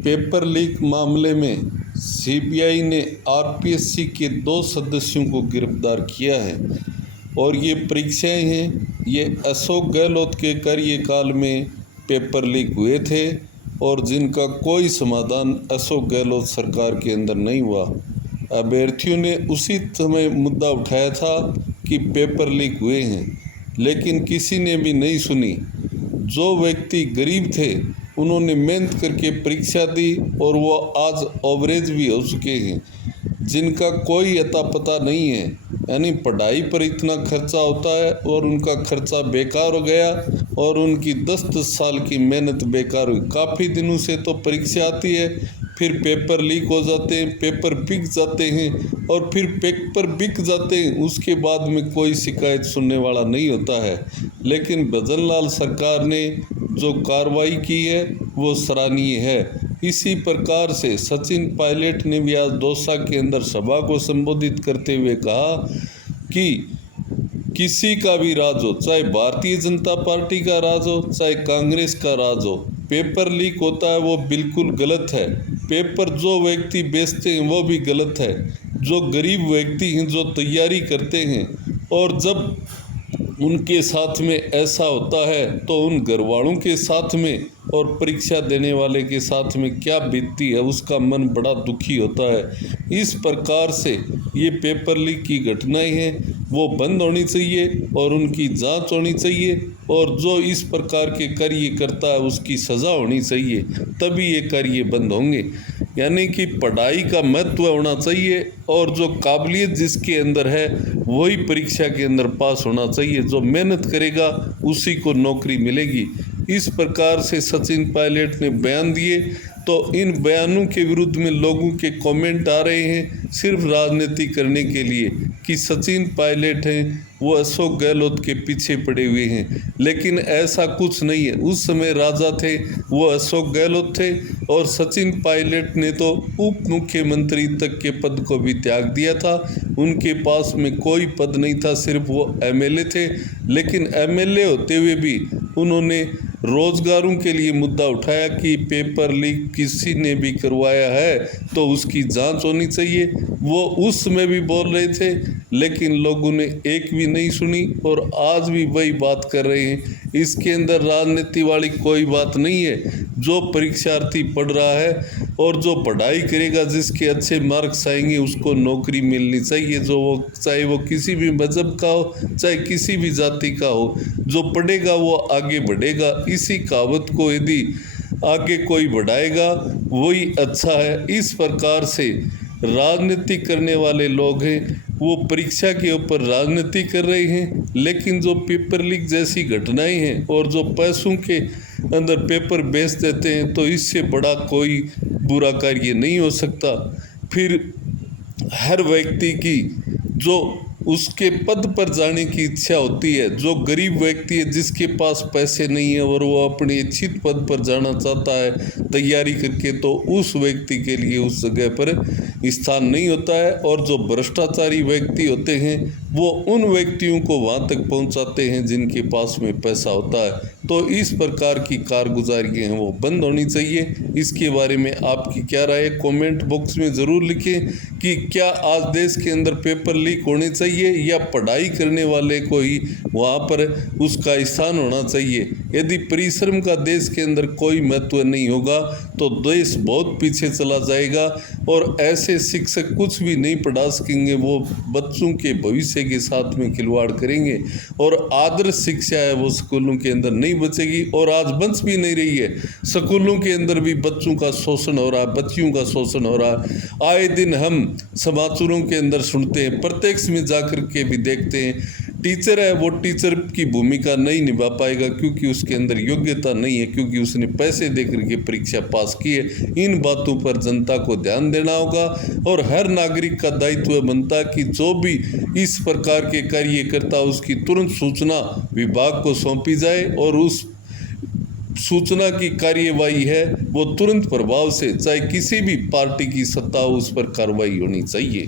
Paper leak मामले में CBI ने आरपीएससी के 2 सदस्यों को गिरफ्तार किया है और ये परीक्षाएं हैं, ये अशोक गहलोत के कार्यकाल में पेपर लीक हुए थे और जिनका कोई समाधान अशोक गहलोत सरकार के अंदर नहीं हुआ। अभ्यर्थियों ने उसी समय मुद्दा उठाया था कि पेपर लीक हुए हैं, लेकिन किसी ने भी नहीं सुनी। जो व्यक्ति गरीब थे उन्होंने मेहनत करके परीक्षा दी और वो आज ओवरेज भी हो चुके हैं, जिनका कोई अता पता नहीं है। यानी पढ़ाई पर इतना खर्चा होता है और उनका खर्चा बेकार हो गया और उनकी 10-10 साल की मेहनत बेकार हुई। काफ़ी दिनों से तो परीक्षा आती है, फिर पेपर लीक हो जाते हैं, पेपर बिक जाते हैं और फिर पेपर बिक जाते हैं, उसके बाद में कोई शिकायत सुनने वाला नहीं होता है। लेकिन भजन लाल सरकार ने जो कार्रवाई की है वो सराहनीय है। इसी प्रकार से सचिन पायलट ने भी आज दौसा के अंदर सभा को संबोधित करते हुए कहा कि किसी का भी राज हो, चाहे भारतीय जनता पार्टी का राज हो, चाहे कांग्रेस का राज हो, पेपर लीक होता है वो बिल्कुल गलत है। पेपर जो व्यक्ति बेचते हैं वो भी गलत है। जो गरीब व्यक्ति हैं, जो तैयारी करते हैं और जब उनके साथ में ऐसा होता है तो उन घरवालों के साथ में और परीक्षा देने वाले के साथ में क्या बीतती है, उसका मन बड़ा दुखी होता है। इस प्रकार से ये पेपर लीक की घटनाएं हैं वो बंद होनी चाहिए और उनकी जांच होनी चाहिए और जो इस प्रकार के कार्य करता है उसकी सज़ा होनी चाहिए, तभी ये कार्य बंद होंगे। यानी कि पढ़ाई का महत्व होना चाहिए और जो काबिलियत जिसके अंदर है वही परीक्षा के अंदर पास होना चाहिए। जो मेहनत करेगा उसी को नौकरी मिलेगी। इस प्रकार से सचिन पायलट ने बयान दिए तो इन बयानों के विरुद्ध में लोगों के कमेंट आ रहे हैं सिर्फ राजनीति करने के लिए कि सचिन पायलट हैं वो अशोक गहलोत के पीछे पड़े हुए हैं, लेकिन ऐसा कुछ नहीं है। उस समय राजा थे वो अशोक गहलोत थे और सचिन पायलट ने तो उप मुख्यमंत्री तक के पद को भी त्याग दिया था। उनके पास में कोई पद नहीं था, सिर्फ वो एमएलए थे। लेकिन एमएलए होते हुए भी उन्होंने रोजगारों के लिए मुद्दा उठाया कि पेपर लीक किसी ने भी करवाया है तो उसकी जांच होनी चाहिए। वो उस समय भी बोल रहे थे, लेकिन लोगों ने एक भी नहीं सुनी और आज भी वही बात कर रहे हैं। इसके अंदर राजनीति वाली कोई बात नहीं है। जो परीक्षार्थी पढ़ रहा है और जो पढ़ाई करेगा, जिसके अच्छे मार्क्स आएंगे उसको नौकरी मिलनी चाहिए। जो वो चाहे वो किसी भी मजहब का हो, चाहे किसी भी जाति का हो, जो पढ़ेगा वो आगे बढ़ेगा। इसी कहावत को यदि आगे कोई बढ़ाएगा वही अच्छा है। इस प्रकार से राजनीति करने वाले लोग हैं वो परीक्षा के ऊपर राजनीति कर रहे हैं, लेकिन जो पेपर लीक जैसी घटनाएं हैं और जो पैसों के अंदर पेपर बेच देते हैं तो इससे बड़ा कोई बुरा कार्य नहीं हो सकता। फिर हर व्यक्ति की जो उसके पद पर जाने की इच्छा होती है, जो गरीब व्यक्ति है जिसके पास पैसे नहीं है और वो अपने इच्छित पद पर जाना चाहता है तैयारी करके, तो उस व्यक्ति के लिए उस जगह पर स्थान नहीं होता है। और जो भ्रष्टाचारी व्यक्ति होते हैं वो उन व्यक्तियों को वहाँ तक पहुँचाते हैं जिनके पास में पैसा होता है। तो इस प्रकार की कारगुजारी हैं वो बंद होनी चाहिए। इसके बारे में आपकी क्या राय है, कमेंट बॉक्स में ज़रूर लिखें कि क्या आज देश के अंदर पेपर लीक होने चाहिए या पढ़ाई करने वाले को ही वहाँ पर उसका स्थान होना चाहिए। यदि परिश्रम का देश के अंदर कोई महत्व नहीं होगा तो देश बहुत पीछे चला जाएगा और ऐसे शिक्षक कुछ भी नहीं पढ़ा सकेंगे, वो बच्चों के भविष्य के साथ में खिलवाड़ करेंगे और आदर्श शिक्षा है वो स्कूलों के अंदर नहीं बचेगी और आज बच भी नहीं रही है। स्कूलों के अंदर भी बच्चों का शोषण हो रहा है, बच्चियों का शोषण हो रहा है। आए दिन हम समाचारों के अंदर सुनते हैं, प्रत्यक्ष में जाकर के भी देखते हैं। टीचर है वो टीचर की भूमिका नहीं निभा पाएगा क्योंकि उसके अंदर योग्यता नहीं है, क्योंकि उसने पैसे देकर के परीक्षा पास की है। इन बातों पर जनता को ध्यान देना होगा और हर नागरिक का दायित्व बनता कि जो भी इस प्रकार के कार्य करता उसकी तुरंत सूचना विभाग को सौंपी जाए और उस सूचना की कार्यवाही है वो तुरंत प्रभाव से, चाहे किसी भी पार्टी की सत्ता हो, उस पर कार्रवाई होनी चाहिए।